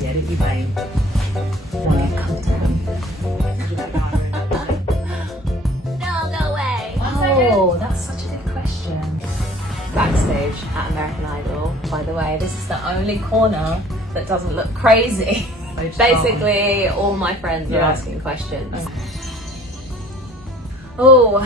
Vậy đi chị bạn. No, go away. Oh, that's such a good question. Backstage at American Idol, by the way, this is the only corner that doesn't look crazy. Basically, all my friends are asking questions. Oh,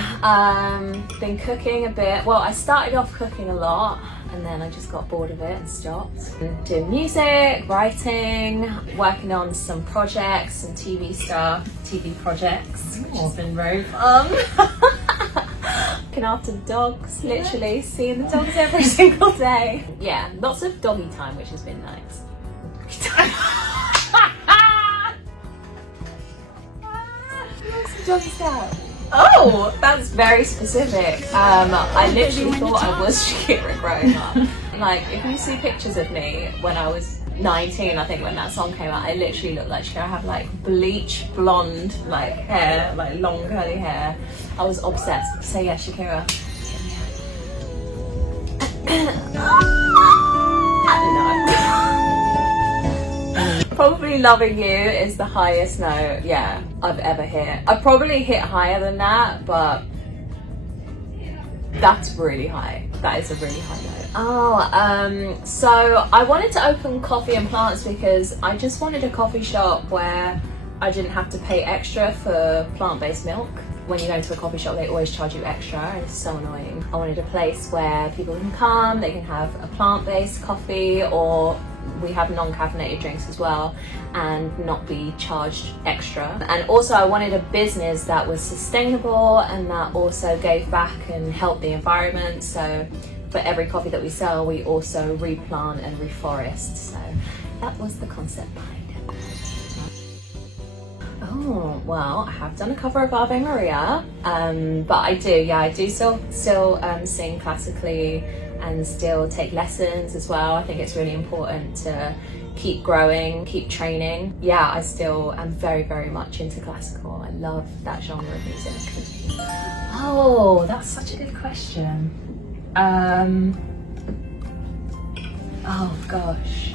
been cooking a bit. Well, I started off cooking a lot and then I just got bored of it and stopped. Doing music, writing, working on some projects, some TV stuff, TV projects, which has been very fun. Looking after the dogs, literally seeing the dogs every single day. Yeah, lots of doggy time, which has been nice. Doggy style. Oh, that's very specific. I literally thought I was Shakira growing up. Like, if you see pictures of me when I was 19, I think when that song came out, I literally looked like Shakira. I have like bleach blonde like hair, like long curly hair. I was obsessed. So yeah, Shakira. Probably Loving You is the highest note, yeah, I've ever hit. I've probably hit higher than that, but that's really high. That is a really high note. Oh, so I wanted to open Coffee and Plants because I just wanted a coffee shop where I didn't have to pay extra for plant-based milk. When you go into a coffee shop, they always charge you extra, and it's so annoying. I wanted a place where people can come, they can have a plant-based coffee, or we have non-caffeinated drinks as well, and not be charged extra. And also I wanted a business that was sustainable and that also gave back and helped the environment. So for every coffee that we sell, we also replant and reforest. So that was the concept behind it. Oh, well, I have done a cover of Ave Maria, but I do still sing classically and still take lessons as well. I think it's really important to keep growing, keep training. Yeah, I still am very, very much into classical. I love that genre of music. Oh, that's such a good question. Oh gosh.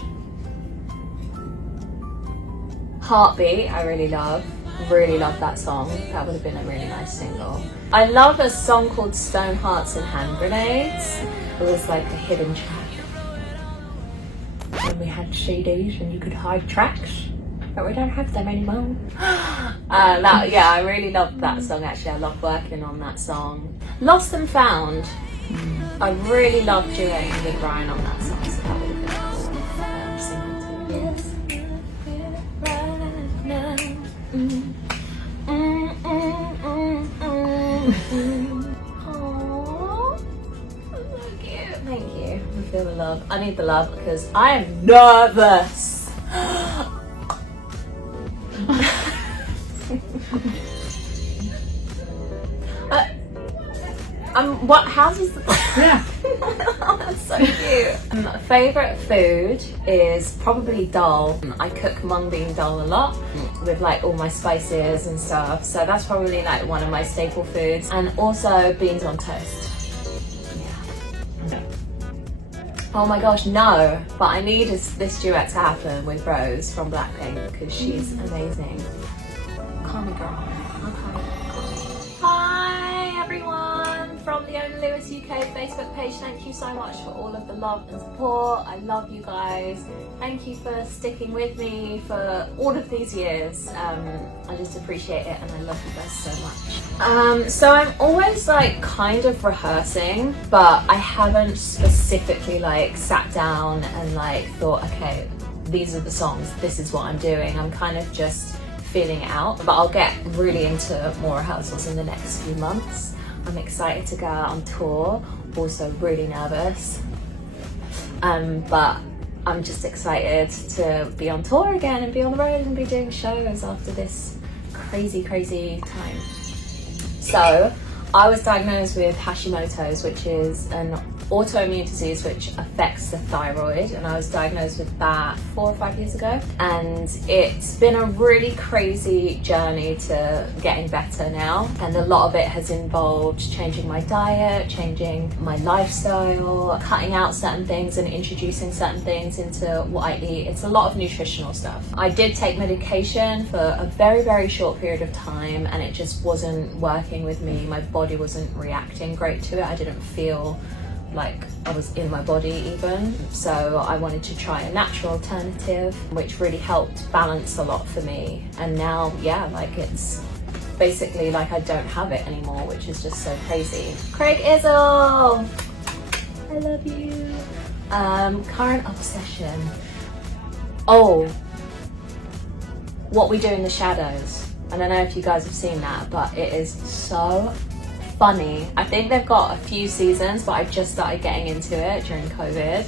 Heartbeat, I really love that song. That would have been a really nice single. I love a song called Stone Hearts and Hand Grenades. It was like a hidden track. When we had CDs and you could hide tracks, but we don't have them anymore. I really loved that song actually. I loved working on that song. Lost and Found. I really loved duetting with Brian on that song, so that would have been cool. Singing Thank you. I feel the love. I need the love because I am nervous. What house is the Yeah. Oh, that's so cute. Favorite food is probably dal. I cook mung bean dal a lot with like all my spices and stuff. So that's probably like one of my staple foods. And also beans on toast. Oh my gosh, no, but I need this duet to happen with Rose from Blackpink because she's amazing. Call me girl. Okay. Hi everyone from Leona Lewis UK Facebook page. Thank you so much for all of the love and support. I love you guys. Thank you for sticking with me for all of these years. I just appreciate it and I love you guys so much. So I'm always like kind of rehearsing, but I haven't specifically like sat down and like thought, okay, these are the songs, this is what I'm doing. I'm kind of just feeling it out, but I'll get really into more rehearsals in the next few months. I'm excited to go out on tour, also really nervous, but I'm just excited to be on tour again and be on the road and be doing shows after this crazy time. So I was diagnosed with Hashimoto's, which is an autoimmune disease which affects the thyroid, and I was diagnosed with that 4 or 5 years ago, and it's been a really crazy journey to getting better now, and a lot of it has involved changing my diet, changing my lifestyle, cutting out certain things and introducing certain things into what I eat. It's a lot of nutritional stuff. I did take medication for a very short period of time, and it just wasn't working with me. My body wasn't reacting great to it. I didn't feel like I was in my body even. So I wanted to try a natural alternative, which really helped balance a lot for me. And now, yeah, like it's basically like I don't have it anymore, which is just so crazy. Craig Izzle, I love you. Current obsession. Oh, What We Do in the Shadows. I don't know if you guys have seen that, but it is so funny. I think they've got a few seasons, but I just started getting into it during COVID,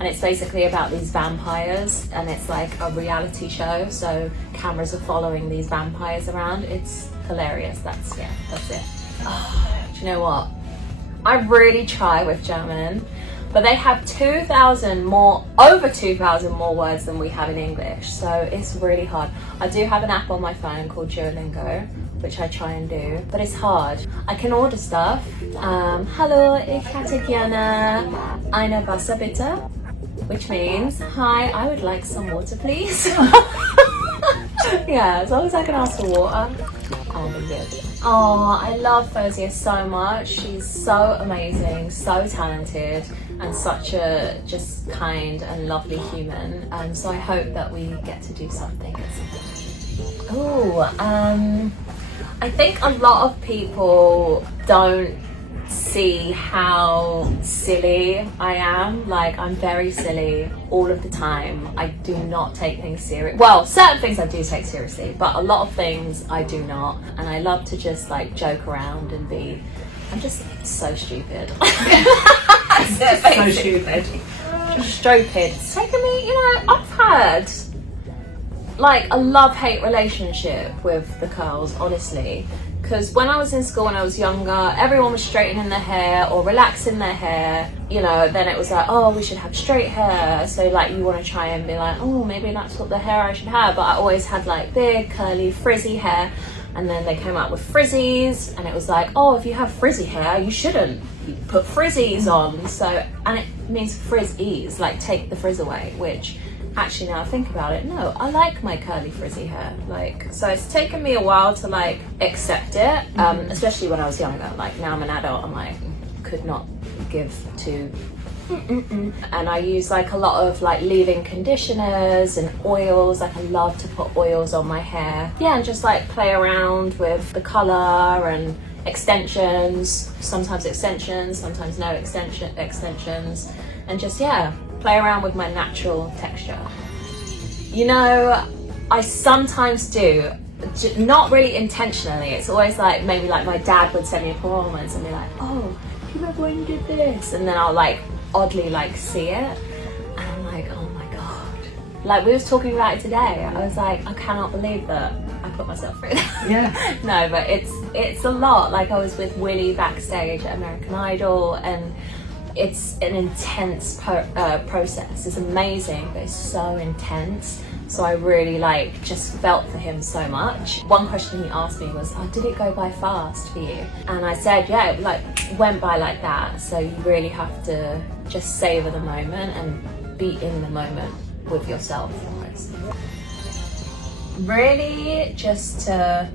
and it's basically about these vampires, and it's like a reality show, so cameras are following these vampires around. It's hilarious. That's it. Oh, do you know what? I really try with German, but they have over 2,000 more words than we have in English, so it's really hard. I do have an app on my phone called Duolingo, which I try and do, but it's hard. I can order stuff. Hallo, ich hätte gerne eine Wasser bitte, which means, hi, I would like some water, please. Yeah, as long as I can ask for water, I'll be good. Oh, I love Fozia so much. She's so amazing, so talented, and such a just kind and lovely human. So I hope that we get to do something. Oh, I think a lot of people don't see how silly I am. Like, I'm very silly all of the time. I do not take things serious. Well, certain things I do take seriously, but a lot of things I do not. And I love to just like joke around and I'm just so stupid. So stupid. Just stupid. It's taken me, I've had like a love-hate relationship with the curls, honestly. Because when I was in school, when I was younger, everyone was straightening their hair or relaxing their hair. Then it was like, oh, we should have straight hair. So like you want to try and be like, oh, maybe that's what the hair I should have. But I always had like big, curly, frizzy hair. And then they came out with frizzies, and it was like, oh, if you have frizzy hair, you shouldn't put frizzies on. And it means frizz-ease, like take the frizz away, which actually now I think about it, no, I like my curly frizzy hair. So it's taken me a while to like accept it, especially when I was younger. Like now I'm an adult, I'm like, could not give two. And I use like a lot of like leave-in conditioners and oils. Like I love to put oils on my hair. Yeah, and just like play around with the color and extensions, sometimes no extensions, and just, yeah, play around with my natural texture. I sometimes do, not really intentionally. It's always like, maybe like my dad would send me a performance and be like, oh, you remember when you did this? And then I'll like oddly like see it, and I'm like, oh my god. Like we was talking about it today. I was like, I cannot believe that I put myself through that. Yeah. No, but it's a lot. Like I was with Willie backstage at American Idol, and it's an intense process. It's amazing, but it's so intense. So I really like just felt for him so much. One question he asked me was, oh, did it go by fast for you? And I said, yeah, it like went by like that. So you really have to just savor the moment and be in the moment with yourself almost. Really just to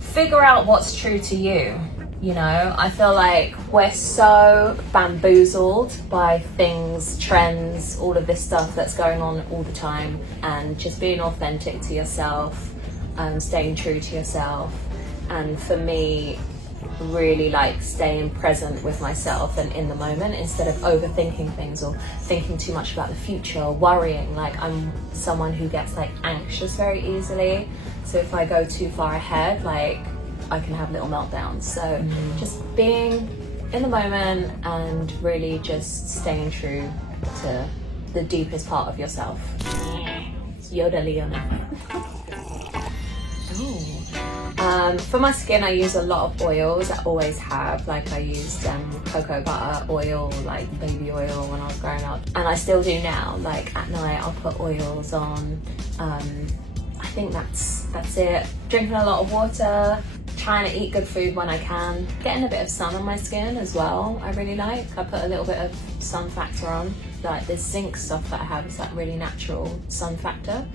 figure out what's true to you. I feel like we're so bamboozled by things, trends, all of this stuff that's going on all the time, and just being authentic to yourself and staying true to yourself. And for me, really like staying present with myself and in the moment instead of overthinking things or thinking too much about the future or worrying. Like I'm someone who gets like anxious very easily. So if I go too far ahead, like I can have little meltdowns. So just being in the moment and really just staying true to the deepest part of yourself. Yoda Leona. For my skin, I use a lot of oils. I always have. Like I used cocoa butter oil, like baby oil when I was growing up, and I still do now. Like at night, I'll put oils on. I think that's it. Drinking a lot of water, trying to eat good food when I can, getting a bit of sun on my skin as well. I really like. I put a little bit of sun factor on. Like this zinc stuff that I have is like really natural sun factor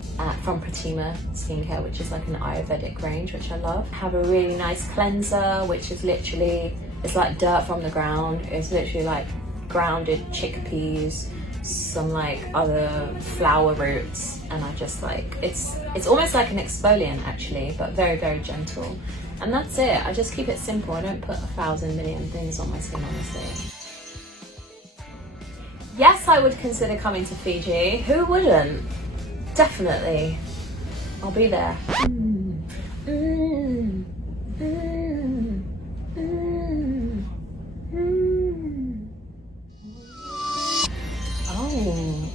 from Pratima Skincare, which is like an Ayurvedic range, which I love. I have a really nice cleanser, which is literally, it's like dirt from the ground. It's literally like grounded chickpeas, some like other flower roots, and I just like, it's almost like an exfoliant actually, but very, very gentle. And that's it. I just keep it simple. I don't put 1,000 million things on my skin, honestly. Yes, I would consider coming to Fiji. Who wouldn't? Definitely. I'll be there. Oh,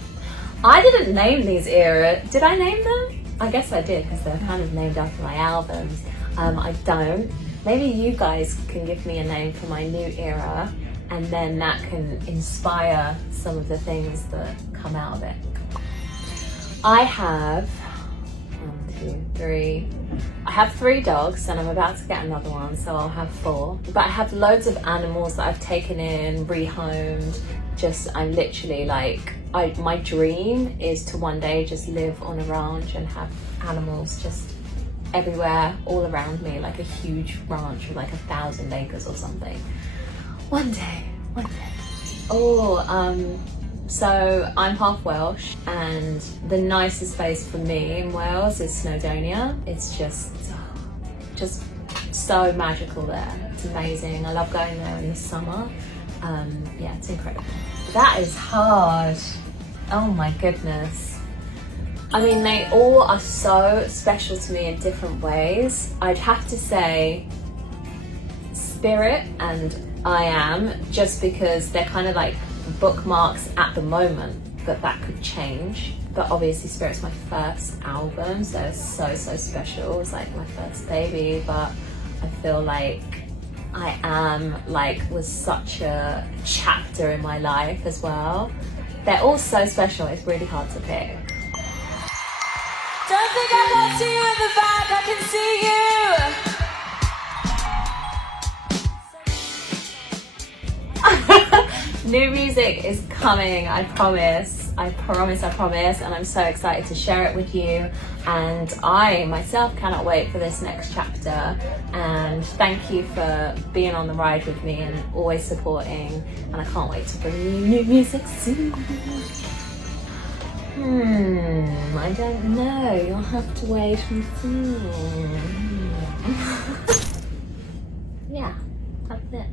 I didn't name these eras. Did I name them? I guess I did, because they're kind of named after my albums. I don't. Maybe you guys can give me a name for my new era, and then that can inspire some of the things that come out of it. I have 3 dogs, and I'm about to get another one, so I'll have 4. But I have loads of animals that I've taken in, rehomed. I'm literally like, my dream is to one day just live on a ranch and have animals just everywhere, all around me, like a huge ranch with like 1,000 acres or something. One day. So I'm half Welsh, and the nicest place for me in Wales is Snowdonia. It's just so magical there. It's amazing. I love going there in the summer. Yeah, it's incredible. That is hard. Oh my goodness. I mean, they all are so special to me in different ways. I'd have to say Spirit and I Am, just because they're kind of like bookmarks at the moment, but that could change. But obviously Spirit's my first album, so it's so special. It's like my first baby, but I feel like I Am was such a chapter in my life as well. They're all so special, it's really hard to pick. Don't think I can't see you in the back, I can see you! New music is coming, I promise, and I'm so excited to share it with you. And I myself cannot wait for this next chapter. And thank you for being on the ride with me and always supporting. And I can't wait to bring you new music soon. I don't know, you'll have to wait and see. Yeah, that's it.